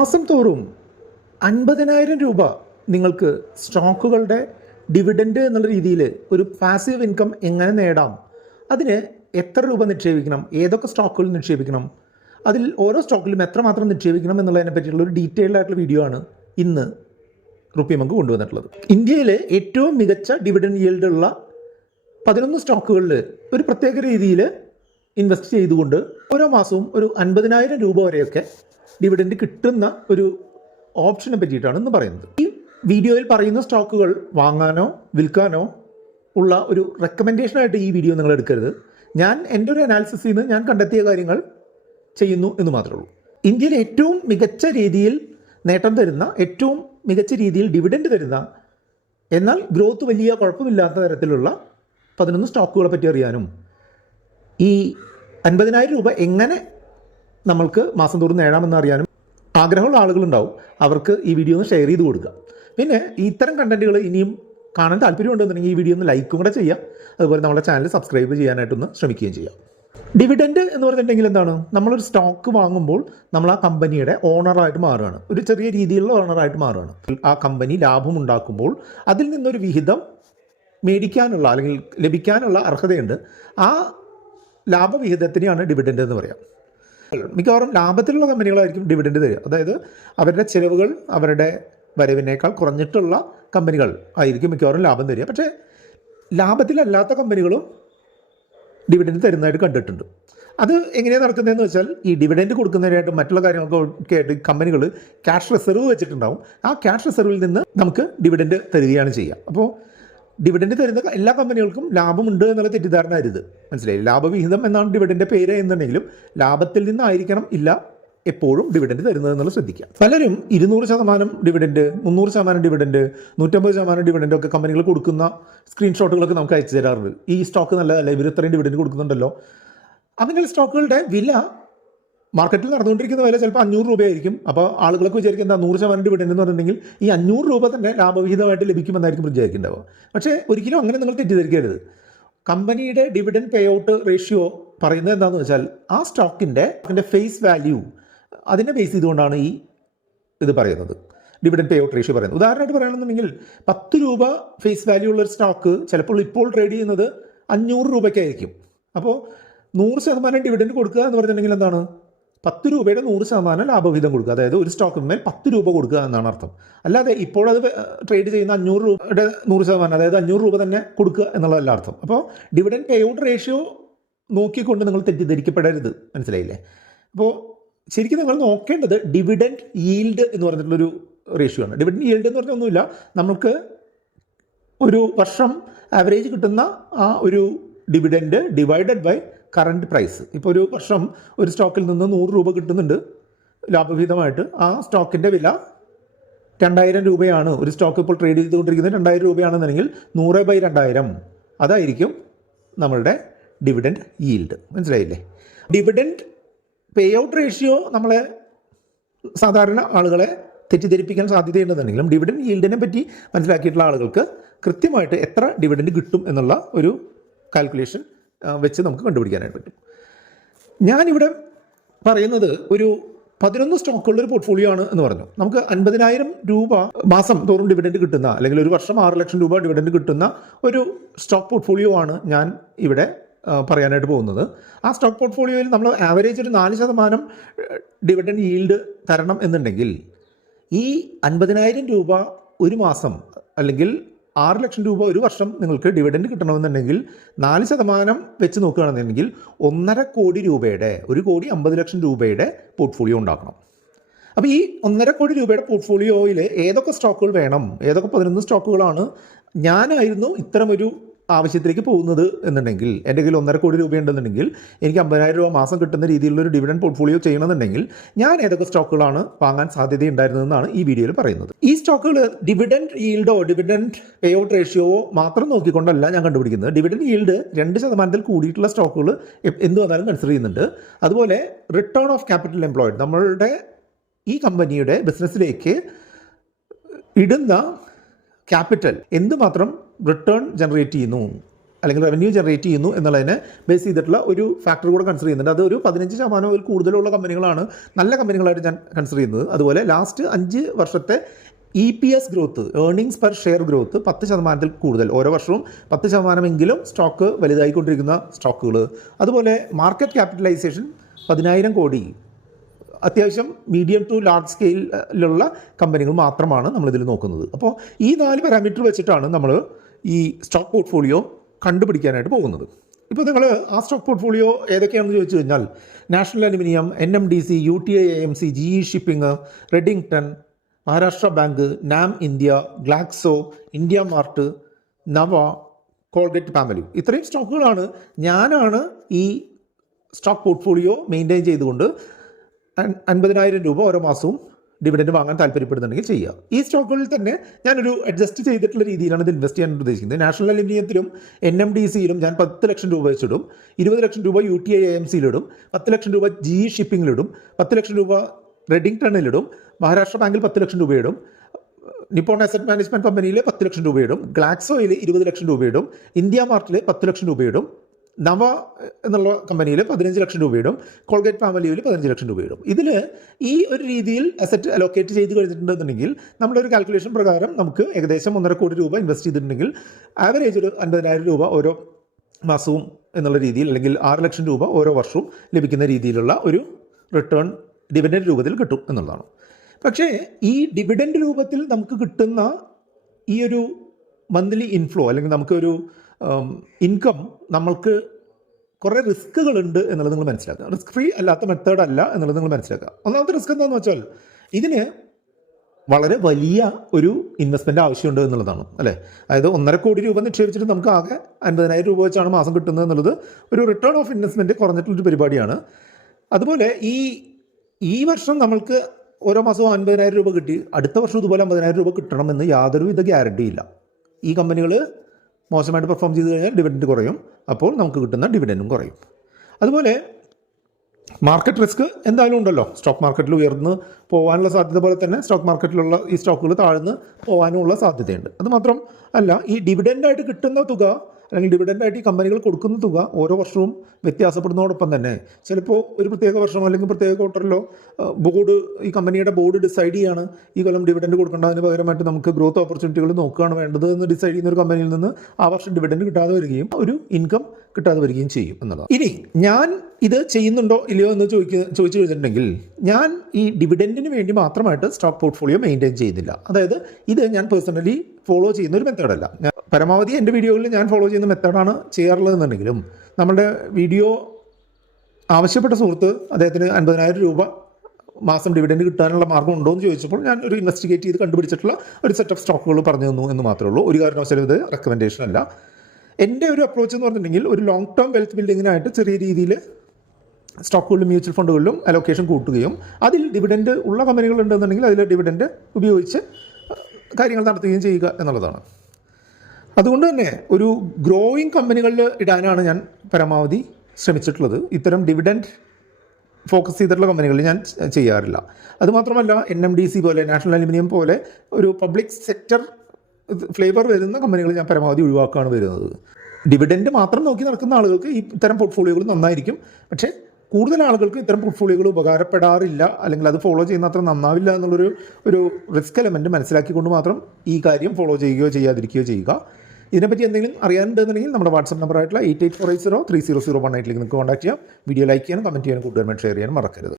മാസം തോറും 50,000 രൂപ നിങ്ങൾക്ക് സ്റ്റോക്കുകളുടെ ഡിവിഡൻഡ് എന്നുള്ള രീതിയിൽ ഒരു പാസീവ് ഇൻകം എങ്ങനെ നേടാം, അതിന് എത്ര രൂപ നിക്ഷേപിക്കണം, ഏതൊക്കെ സ്റ്റോക്കുകൾ നിക്ഷേപിക്കണം, അതിൽ ഓരോ സ്റ്റോക്കിലും എത്രമാത്രം നിക്ഷേപിക്കണം എന്നുള്ളതിനെ പറ്റിയുള്ള ഒരു ഡീറ്റെയിൽഡ് ആയിട്ടുള്ള വീഡിയോ ആണ് ഇന്ന് റുപ്പി മങ്ക് കൊണ്ടുവന്നിട്ടുള്ളത്. ഇന്ത്യയിലെ ഏറ്റവും മികച്ച ഡിവിഡൻഡ് yield ഉള്ള 11 സ്റ്റോക്കുകളിൽ ഒരു പ്രത്യേക രീതിയിൽ ഇൻവെസ്റ്റ് ചെയ്തുകൊണ്ട് ഓരോ മാസവും ഒരു 50,000 രൂപ വരെയൊക്കെ ഡിവിഡൻഡ് കിട്ടുന്ന ഒരു ഓപ്ഷനെ പറ്റിയിട്ടാണ് ഇന്ന് പറയുന്നത്. ഈ വീഡിയോയിൽ പറയുന്ന സ്റ്റോക്കുകൾ വാങ്ങാനോ വിൽക്കാനോ ഉള്ള ഒരു റെക്കമെൻഡേഷനായിട്ട് ഈ വീഡിയോ നിങ്ങൾ എടുക്കരുത്. ഞാൻ എൻ്റെ ഒരു അനാലിസിസിൽ നിന്ന് ഞാൻ കണ്ടെത്തിയ കാര്യങ്ങൾ ചെയ്യുന്നു എന്ന് മാത്രമേ ഉള്ളൂ. ഇന്ത്യയിൽ ഏറ്റവും മികച്ച രീതിയിൽ നേട്ടം തരുന്ന, ഏറ്റവും മികച്ച രീതിയിൽ ഡിവിഡൻഡ് തരുന്ന, എന്നാൽ ഗ്രോത്ത് വലിയ കുഴപ്പമില്ലാത്ത തരത്തിലുള്ള 11 സ്റ്റോക്കുകളെ പറ്റി അറിയാനും ഈ 50,000 രൂപ എങ്ങനെ നമ്മൾക്ക് മാസം തോറും നേടാമെന്ന് അറിയാനും ആഗ്രഹമുള്ള ആളുകളുണ്ടാവും. അവർക്ക് ഈ വീഡിയോ ഒന്ന് ഷെയർ ചെയ്ത് കൊടുക്കുക. പിന്നെ ഇത്തരം കണ്ടന്റുകൾ ഇനിയും കാണാൻ താല്പര്യമുണ്ടെന്നുണ്ടെങ്കിൽ ഈ വീഡിയോ ഒന്ന് ലൈക്കും കൂടെ ചെയ്യുക. അതുപോലെ നമ്മുടെ ചാനൽ സബ്സ്ക്രൈബ് ചെയ്യാനായിട്ടൊന്ന് ശ്രമിക്കുകയും ചെയ്യാം. ഡിവിഡൻഡ് എന്ന് പറഞ്ഞിട്ടുണ്ടെങ്കിൽ എന്താണ്? നമ്മളൊരു സ്റ്റോക്ക് വാങ്ങുമ്പോൾ നമ്മൾ ആ കമ്പനിയുടെ ഓണറായിട്ട് മാറുകയാണ്, ഒരു ചെറിയ രീതിയിലുള്ള ഓണറായിട്ട് മാറുകയാണ്. ആ കമ്പനി ലാഭം ഉണ്ടാക്കുമ്പോൾ അതിൽ നിന്നൊരു വിഹിതം മേടിക്കാനുള്ള അല്ലെങ്കിൽ ലഭിക്കാനുള്ള അർഹതയുണ്ട്. ആ ലാഭവിഹിതത്തിനെയാണ് ഡിവിഡൻഡ് എന്ന് പറയാം. മിക്കവാറും ലാഭത്തിലുള്ള കമ്പനികളായിരിക്കും ഡിവിഡൻഡ് തരിക. അതായത് അവരുടെ ചിലവുകൾ അവരുടെ വരവിനേക്കാൾ കുറഞ്ഞിട്ടുള്ള കമ്പനികൾ ആയിരിക്കും മിക്കവാറും ലാഭം തരിക. പക്ഷേ ലാഭത്തിലല്ലാത്ത കമ്പനികളും ഡിവിഡൻഡ് തരുന്നതായിട്ട് കണ്ടിട്ടുണ്ട്. അത് എങ്ങനെയാണ് നടക്കുന്നതെന്ന് വെച്ചാൽ, ഈ ഡിവിഡൻഡ് കൊടുക്കുന്നതിനായിട്ട് മറ്റുള്ള കാര്യങ്ങൾക്കൊക്കെ ആയിട്ട് കമ്പനികൾ ക്യാഷ് റിസർവ് വെച്ചിട്ടുണ്ടാവും. ആ ക്യാഷ് റിസർവിൽ നിന്ന് നമുക്ക് ഡിവിഡൻഡ് തരികയാണ് ചെയ്യുക. അപ്പോൾ ഡിവിഡൻഡ് തരുന്ന എല്ലാ കമ്പനികൾക്കും ലാഭമുണ്ട് എന്നുള്ള തെറ്റിദ്ധാരണ അരുത്. മനസ്സിലായി? ലാഭവിഹിതം എന്നാണ് ഡിവിഡൻ്റെ പേര് എന്നുണ്ടെങ്കിലും ലാഭത്തിൽ നിന്നായിരിക്കണം ഇല്ല എപ്പോഴും ഡിവിഡൻഡ് തരുന്നത് എന്നുള്ളത് ശ്രദ്ധിക്കുക. പലരും 200% ഡിവിഡൻഡ്, 300% ഡിവിഡൻഡ്, 150% ഡിവിഡൻഡ് ഒക്കെ കമ്പനികൾ കൊടുക്കുന്ന സ്ക്രീൻഷോട്ടുകളൊക്കെ നമുക്ക് അയച്ചു തരാറുണ്ട്. ഈ സ്റ്റോക്ക് നല്ലതല്ല, ഇവർ ഇത്രയും ഡിവിഡൻഡ് കൊടുക്കുന്നുണ്ടല്ലോ. അങ്ങനെയുള്ള സ്റ്റോക്കുകളുടെ വില, മാർക്കറ്റിൽ നടന്നുകൊണ്ടിരിക്കുന്ന വില ചിലപ്പോൾ 500 രൂപയായിരിക്കും. അപ്പോൾ ആളുകളൊക്കെ വിചാരിക്കുന്നത് 100% ഡിവിഡൻഡ് എന്ന് പറഞ്ഞിട്ടുണ്ടെങ്കിൽ ഈ 500 രൂപ തന്നെ ലാഭവിഹിതമായിട്ട് ലഭിക്കുമെന്നായിരിക്കും വിചാരിക്കേണ്ടാവുക. പക്ഷേ ഒരിക്കലും അങ്ങനെ നിങ്ങൾ തെറ്റിദ്ധരിക്കരുത്. കമ്പനിയുടെ ഡിവിഡൻഡ് പേ ഔട്ട് റേഷ്യോ പറയുന്നത് എന്താണെന്ന് വെച്ചാൽ, ആ സ്റ്റോക്കിൻ്റെ ഫേസ് വാല്യൂ അതിനെ ബേസ് ചെയ്തുകൊണ്ടാണ് ഈ ഇത് പറയുന്നത്, ഡിവിഡൻഡ് പേ ഔട്ട് റേഷ്യോ പറയുന്നത്. ഉദാഹരണമായിട്ട് പറയുകയാണെന്നുണ്ടെങ്കിൽ 10 രൂപ ഫേസ് വാല്യൂ ഉള്ള ഒരു സ്റ്റോക്ക് ചിലപ്പോൾ ഇപ്പോൾ ട്രേഡ് ചെയ്യുന്നത് 500 രൂപയ്ക്കായിരിക്കും. അപ്പോൾ 100% ഡിവിഡൻഡ് കൊടുക്കുക എന്ന് പറഞ്ഞിട്ടുണ്ടെങ്കിൽ എന്താണ്? 10 രൂപയുടെ 100% ലാഭവിഹിതം കൊടുക്കുക. അതായത് ഒരു സ്റ്റോക്കിന്മേൽ 10 രൂപ കൊടുക്കുക എന്നാണ് അർത്ഥം. അല്ലാതെ ഇപ്പോൾ അത് ട്രേഡ് ചെയ്യുന്ന 500 രൂപയുടെ 100%, അതായത് 500 രൂപ തന്നെ കൊടുക്കുക എന്നുള്ളതല്ല അർത്ഥം. അപ്പോൾ ഡിവിഡൻഡ് പേ ഔട്ട് റേഷ്യോ നോക്കിക്കൊണ്ട് നിങ്ങൾ തെറ്റിദ്ധരിക്കപ്പെടരുത്. മനസ്സിലായില്ലേ? അപ്പോൾ ശരിക്കും നിങ്ങൾ നോക്കേണ്ടത് ഡിവിഡൻഡ് yield എന്ന് പറഞ്ഞിട്ടുള്ളൊരു റേഷ്യോ ആണ്. ഡിവിഡൻഡ് yield എന്ന് പറഞ്ഞാൽ ഒന്നുമില്ല, നമുക്ക് ഒരു വർഷം ആവറേജ് കിട്ടുന്ന ആ ഒരു dividend divided by current price. ഇപ്പോൾ ഒരു വർഷം ഒരു സ്റ്റോക്കിൽ നിന്ന് 100 രൂപ കിട്ടുന്നുണ്ട് ലാഭവിഹിതമായിട്ട്. ആ സ്റ്റോക്കിൻ്റെ വില 2000 രൂപയാണ്. ഒരു സ്റ്റോക്ക് ഇപ്പോൾ ട്രേഡ് ചെയ്തുകൊണ്ടിരിക്കുന്നത് 2000 രൂപയാണെന്നുണ്ടെങ്കിൽ 100/2000 അതായിരിക്കും നമ്മളുടെ ഡിവിഡൻഡ് yield. മനസ്സിലായില്ലേ? ഡിവിഡൻഡ് പേ ഔട്ട് റേഷ്യോ നമ്മളെ സാധാരണ ആളുകളെ തെറ്റിദ്ധരിപ്പിക്കാൻ സാധ്യതയുണ്ടെന്നുണ്ടെങ്കിലും ഡിവിഡൻഡ് yieldനെ പറ്റി മനസ്സിലാക്കിയിട്ടുള്ള ആളുകൾക്ക് കൃത്യമായിട്ട് എത്ര ഡിവിഡൻഡ് കിട്ടും എന്നുള്ള ഒരു കാൽക്കുലേഷൻ വെച്ച് നമുക്ക് കണ്ടുപിടിക്കാനായിട്ട് പറ്റും. ഞാനിവിടെ പറയുന്നത് ഒരു 11 സ്റ്റോക്കുള്ള ഒരു പോർട്ട്ഫോളിയോ ആണ് എന്ന് പറഞ്ഞു. നമുക്ക് 50,000 രൂപ മാസം തോറും ഡിവിഡൻഡ് കിട്ടുന്ന, അല്ലെങ്കിൽ ഒരു വർഷം 6 ലക്ഷം രൂപ ഡിവിഡൻഡ് കിട്ടുന്ന ഒരു സ്റ്റോക്ക് പോർട്ട്ഫോളിയോ ആണ് ഞാൻ ഇവിടെ പറയാനായിട്ട് പോകുന്നത്. ആ സ്റ്റോക്ക് പോർട്ട്ഫോളിയോയിൽ നമ്മൾ ആവറേജ് ഒരു 4% ഡിവിഡൻഡ് yield തരണം എന്നുണ്ടെങ്കിൽ ഈ 50,000 രൂപ ഒരു മാസം അല്ലെങ്കിൽ 6 ലക്ഷം രൂപ ഒരു വർഷം നിങ്ങൾക്ക് ഡിവിഡൻഡ് കിട്ടണമെന്നുണ്ടെങ്കിൽ 4% വെച്ച് നോക്കുകയാണെന്നുണ്ടെങ്കിൽ 1.5 കോടി രൂപയുടെ, 1,50,00,000 രൂപയുടെ പോർട്ട്ഫോളിയോ ഉണ്ടാക്കണം. അപ്പോൾ ഈ 1.5 കോടി രൂപയുടെ പോർട്ട്ഫോളിയോയിൽ ഏതൊക്കെ സ്റ്റോക്കുകൾ വേണം, ഏതൊക്കെ 11 സ്റ്റോക്കുകളാണ് ഞാനായിരുന്നു ഇത്തരമൊരു ആവശ്യത്തിലേക്ക് പോകുന്നത് എന്നുണ്ടെങ്കിൽ, എൻ്റെ കയ്യിൽ 1.5 കോടി രൂപയുണ്ടെന്നുണ്ടെങ്കിൽ എനിക്ക് 50,000 രൂപ മാസം കിട്ടുന്ന രീതിയിലുള്ളൊരു ഡിവിഡൻഡ് പോർട്ട്ഫോളിയോ ചെയ്യണമെന്നുണ്ടെങ്കിൽ ഞാൻ ഏതൊക്കെ സ്റ്റോക്കുകളാണ് വാങ്ങാൻ സാധ്യതയുണ്ടായിരുന്നതെന്നാണ് ഈ വീഡിയോയിൽ പറയുന്നത്. ഈ സ്റ്റോക്കുകൾ dividend yield dividend pay out റേഷ്യോവോ മാത്രം നോക്കിക്കൊണ്ടല്ല ഞാൻ കണ്ടുപിടിക്കുന്നത്. ഡിവിഡൻഡ് yield 2% കൂടിയിട്ടുള്ള സ്റ്റോക്കുകൾ എന്ത് വന്നാലും കൺസിഡർ ചെയ്യുന്നുണ്ട്. അതുപോലെ റിട്ടേൺ ഓഫ് ക്യാപിറ്റൽ എംപ്ലോയിഡ്, നമ്മളുടെ ഈ കമ്പനിയുടെ ബിസിനസ്സിലേക്ക് ഇടുന്ന ക്യാപിറ്റൽ എന്തുമാത്രം റിട്ടേൺ ജനറേറ്റ് ചെയ്യുന്നു, അല്ലെങ്കിൽ റവന്യൂ ജനറേറ്റ് ചെയ്യുന്നു എന്നുള്ളതിനെ ബേസ് ചെയ്തിട്ടുള്ള ഒരു ഫാക്ടർ കൂടെ കൺസിഡർ ചെയ്യുന്നുണ്ട്. അത് ഒരു 15% കൂടുതലുള്ള കമ്പനികളാണ് നല്ല കമ്പനികളായിട്ട് ഞാൻ കൺസിഡർ ചെയ്യുന്നത്. അതുപോലെ ലാസ്റ്റ് 5 വർഷത്തെ EPS growth, earnings per share growth 10% കൂടുതൽ, ഓരോ വർഷവും 10% സ്റ്റോക്ക് വലുതായിക്കൊണ്ടിരിക്കുന്ന സ്റ്റോക്കുകൾ. അതുപോലെ മാർക്കറ്റ് ക്യാപിറ്റലൈസേഷൻ 10,000 കോടി, അത്യാവശ്യം മീഡിയം ടു ലാർജ് സ്കെയിലുള്ള കമ്പനികൾ മാത്രമാണ് നമ്മളിതിൽ നോക്കുന്നത്. അപ്പോൾ ഈ 4 പാരാമീറ്റർ വെച്ചിട്ടാണ് നമ്മൾ ഈ സ്റ്റോക്ക് പോർട്ട്ഫോളിയോ കണ്ടുപിടിക്കാനായിട്ട് പോകുന്നത്. ഇപ്പോൾ നിങ്ങൾ ആ സ്റ്റോക്ക് പോർട്ട്ഫോളിയോ ഏതൊക്കെയാണെന്ന് ചോദിച്ചു കഴിഞ്ഞാൽ national aluminium, NMDC, UTI AMC, GE shipping, Redington, Maharashtra bank, നാം ഇന്ത്യ, ഗ്ലാക്സോ, ഇന്ത്യ മാർട്ട്, നവ, കോൾഗേറ്റ് പാമലു, ഇത്രയും സ്റ്റോക്കുകളാണ് ഞാനാണ് ഈ സ്റ്റോക്ക് പോർട്ട്ഫോളിയോ മെയിൻറ്റെയിൻ ചെയ്തുകൊണ്ട് 50,000 രൂപ ഓരോ മാസവും ഡിവിഡൻഡ് വാങ്ങാൻ താല്പര്യപ്പെടുന്നുണ്ടെങ്കിൽ ചെയ്യുക. ഈ സ്റ്റോക്കുകളിൽ തന്നെ ഞാനൊരു അഡ്ജസ്റ്റ് ചെയ്തിട്ടുള്ള രീതിയിലാണ് ഇത് ഇൻവെസ്റ്റ് ചെയ്യാൻ ഉദ്ദേശിക്കുന്നത്. നാഷണൽ അലുമിനിയത്തിലും NMDCയിലും ഞാൻ 10 ലക്ഷം രൂപ വെച്ചിടും, 20 ലക്ഷം രൂപ UTI AMCയിലിടും, 10 ലക്ഷം രൂപ GE ഷിപ്പിംഗിലിടും, 10 ലക്ഷം രൂപ റെഡിങ്ടണിലിടും, മഹാരാഷ്ട്ര ബാങ്കിൽ 10 ലക്ഷം രൂപയിടും, നിപ്പോൺ അസറ്റ് മാനേജ്മെൻറ്റ് കമ്പനിയിൽ 10 ലക്ഷം രൂപയിടും, ഗ്ലാക്സോയിൽ 20 ലക്ഷം രൂപയിടും, ഇന്ത്യ മാർട്ടിൽ 10 ലക്ഷം രൂപയിടും, നവ എന്നുള്ള കമ്പനിയിൽ 15 ലക്ഷം രൂപയിടും, കോൾഗേറ്റ് പാമലിയിൽ 15 ലക്ഷം രൂപയിടും. ഇതിൽ ഈ ഒരു രീതിയിൽ അസറ്റ് അലോക്കേറ്റ് ചെയ്ത് കഴിഞ്ഞിട്ടുണ്ടെന്നുണ്ടെങ്കിൽ നമ്മുടെ ഒരു കാൽക്കുലേഷൻ പ്രകാരം നമുക്ക് ഏകദേശം 1.5 കോടി രൂപ ഇൻവെസ്റ്റ് ചെയ്തിട്ടുണ്ടെങ്കിൽ ആവറേജ് ഒരു 50,000 രൂപ ഓരോ മാസവും എന്നുള്ള രീതിയിൽ, അല്ലെങ്കിൽ 6 ലക്ഷം രൂപ ഓരോ വർഷവും ലഭിക്കുന്ന രീതിയിലുള്ള ഒരു റിട്ടേൺ ഡിവിഡൻഡ് രൂപത്തിൽ കിട്ടും എന്നുള്ളതാണ്. പക്ഷേ ഈ ഡിവിഡൻഡ് രൂപത്തിൽ നമുക്ക് കിട്ടുന്ന ഈ ഒരു മന്ത്ലി ഇൻഫ്ലോ, അല്ലെങ്കിൽ നമുക്കൊരു ഇൻകം, നമ്മൾക്ക് കുറേ റിസ്ക്കുകളുണ്ട് എന്നുള്ളത് നിങ്ങൾ മനസ്സിലാക്കുക. റിസ്ക് ഫ്രീ അല്ലാത്ത മെത്തേഡ് അല്ല എന്നുള്ളത് നിങ്ങൾ മനസ്സിലാക്കുക. ഒന്നാമത്തെ റിസ്ക് എന്താണെന്ന് വെച്ചാൽ ഇതിന് വളരെ വലിയ ഒരു ഇൻവെസ്റ്റ്മെൻറ്റ് ആവശ്യമുണ്ട് എന്നുള്ളതാണ്, അല്ലേ? അതായത് 1.5 കോടി രൂപ നിക്ഷേപിച്ചിട്ട് നമുക്ക് ആകെ 50,000 രൂപ വെച്ചാണ് മാസം കിട്ടുന്നത് എന്നുള്ളത് ഒരു റിട്ടേൺ ഓഫ് ഇൻവെസ്റ്റ്മെൻറ്റ് കുറഞ്ഞിട്ടുള്ളൊരു പരിപാടിയാണ്. അതുപോലെ ഈ വർഷം നമ്മൾക്ക് ഓരോ മാസവും 50,000 രൂപ കിട്ടി, അടുത്ത വർഷം ഇതുപോലെ 50,000 രൂപ കിട്ടണമെന്ന് യാതൊരുവിധ ഗ്യാരണ്ടിയില്ല. ഈ കമ്പനികൾ മോശമായിട്ട് പെർഫോം ചെയ്ത് കഴിഞ്ഞാൽ ഡിവിഡൻഡ് കുറയും, അപ്പോൾ നമുക്ക് കിട്ടുന്ന ഡിവിഡൻഡും കുറയും. അതുപോലെ മാർക്കറ്റ് റിസ്ക് എന്തായാലും ഉണ്ടല്ലോ. സ്റ്റോക്ക് മാർക്കറ്റിൽ ഉയർന്ന് പോകാനുള്ള സാധ്യത പോലെ തന്നെ സ്റ്റോക്ക് മാർക്കറ്റിലുള്ള ഈ സ്റ്റോക്കുകൾ താഴ്ന്ന് പോകാനുമുള്ള സാധ്യതയുണ്ട്. അതുമാത്രം അല്ല, ഈ ഡിവിഡൻഡായിട്ട് കിട്ടുന്ന തുക, അല്ലെങ്കിൽ ഡിവിഡൻഡായിട്ട് ഈ കമ്പനികൾ കൊടുക്കുന്ന തുക ഓരോ വർഷവും വ്യത്യാസപ്പെടുന്നതോടൊപ്പം തന്നെ ചിലപ്പോൾ ഒരു പ്രത്യേക വർഷമോ അല്ലെങ്കിൽ പ്രത്യേക ക്വാർട്ടറിലോ ഈ കമ്പനിയുടെ ബോർഡ് ഡിസൈഡ് ചെയ്യാണ് ഈ കൊല്ലം ഡിവിഡൻഡ് കൊടുക്കേണ്ടതിന് പകരമായിട്ട് നമുക്ക് ഗ്രോത്ത് ഓപ്പർച്യൂണിറ്റികൾ നോക്കുകയാണ് വേണ്ടത് എന്ന് ഡിസൈഡ് ചെയ്യുന്ന ഒരു കമ്പനിയിൽ നിന്ന് ആ വർഷം ഡിവിഡൻഡ് കിട്ടാതെ വരികയും ഒരു ഇൻകം കിട്ടാതെ വരികയും ചെയ്യും എന്നതാണ്. ഇനി ഞാൻ ഇത് ചെയ്യുന്നുണ്ടോ ഇല്ലയോ എന്ന് ചോദിച്ചു കഴിഞ്ഞിട്ടുണ്ടെങ്കിൽ ഞാൻ ഈ ഡിവിഡൻഡിന് വേണ്ടി മാത്രമായിട്ട് സ്റ്റോക്ക് പോർട്ട്ഫോളിയോ മെയിൻറ്റെയിൻ ചെയ്യുന്നില്ല. അതായത് ഇത് ഞാൻ പേഴ്സണലി ഫോളോ ചെയ്യുന്ന ഒരു മെത്തേഡല്ല. പരമാവധി എൻ്റെ വീഡിയോകളിൽ ഞാൻ ഫോളോ ചെയ്യുന്ന മെത്തേഡാണ് ചെയ്യാറുള്ളതെന്നുണ്ടെങ്കിലും നമ്മുടെ വീഡിയോ ആവശ്യപ്പെട്ട സുഹൃത്ത് അദ്ദേഹത്തിന് 50,000 രൂപ മാസം ഡിവിഡൻഡ് കിട്ടാനുള്ള മാർഗ്ഗം ഉണ്ടോ എന്ന് ചോദിച്ചപ്പോൾ ഞാൻ ഒരു ഇൻവെസ്റ്റിഗേറ്റ് ചെയ്ത് കണ്ടുപിടിച്ചിട്ടുള്ള ഒരു സെറ്റ് ഓഫ് സ്റ്റോക്കുകൾ പറഞ്ഞു തന്നു എന്ന് മാത്രമേ ഉള്ളൂ. ഒരു കാരണവശാലും ഇത് റെക്കമെൻഡേഷൻ അല്ല. എൻ്റെ ഒരു അപ്രോച്ച് എന്ന് പറഞ്ഞിട്ടുണ്ടെങ്കിൽ ഒരു ലോങ് ടേം വെൽത്ത് ബിൽഡിങ്ങിനായിട്ട് ചെറിയ രീതിയിൽ സ്റ്റോക്കുകളിലും മ്യൂച്വൽ ഫണ്ടുകളിലും അലോക്കേഷൻ കൂട്ടുകയും അതിൽ ഡിവിഡൻഡ് ഉള്ള കമ്പനികളുണ്ടെന്നുണ്ടെങ്കിൽ അതിൽ ഡിവിഡൻഡ് ഉപയോഗിച്ച് കാര്യങ്ങൾ നടത്തുകയും ചെയ്യുക എന്നുള്ളതാണ്. അതുകൊണ്ട് തന്നെ ഒരു ഗ്രോയിങ് കമ്പനികളിൽ ഇടാനാണ് ഞാൻ പരമാവധി ശ്രമിച്ചിട്ടുള്ളത്. ഇത്തരം ഡിവിഡൻഡ് ഫോക്കസ് ചെയ്തിട്ടുള്ള കമ്പനികളിൽ ഞാൻ ചെയ്യാറില്ല. അതുമാത്രമല്ല, NMDC പോലെ, നാഷണൽ അലുമിനിയം പോലെ ഒരു പബ്ലിക് സെക്ടർ ഫ്ലേവർ വരുന്ന കമ്പനികൾ ഞാൻ പരമാവധി ഒഴിവാക്കുകയാണ് വരുന്നത്. ഡിവിഡൻഡ് മാത്രം നോക്കി നടക്കുന്ന ആളുകൾക്ക് ഇത്തരം പോർട്ട്ഫോളിയോകൾ നന്നായിരിക്കും. പക്ഷേ കൂടുതൽ ആളുകൾക്ക് ഇത്തരം പോർട്ട്ഫോളിയോകൾ ഉപകാരപ്പെടാറില്ല, അല്ലെങ്കിൽ അത് ഫോളോ ചെയ്യുന്ന അത്ര നന്നാവില്ല എന്നുള്ളൊരു റിസ്ക് എലമെൻറ്റ് മനസ്സിലാക്കിക്കൊണ്ട് മാത്രം ഈ കാര്യം ഫോളോ ചെയ്യുകയോ ചെയ്യാതിരിക്കുകയോ ചെയ്യുക. ഇതിനെപ്പറ്റി എന്തെങ്കിലും അറിയാനുണ്ടെന്നുണ്ടെങ്കിൽ നമ്മുടെ വാട്സപ്പ് നമ്പറായിട്ടുള്ള 8848030018 നിങ്ങൾക്ക് കോൺടാക്ട് ചെയ്യാം. വീഡിയോ ലൈക്ക് ചെയ്യാനും കമൻറ്റ് ചെയ്യാനും കൂട്ടുകാരുമായിട്ട് ഷെയർ ചെയ്യാനും മറക്കരുത്.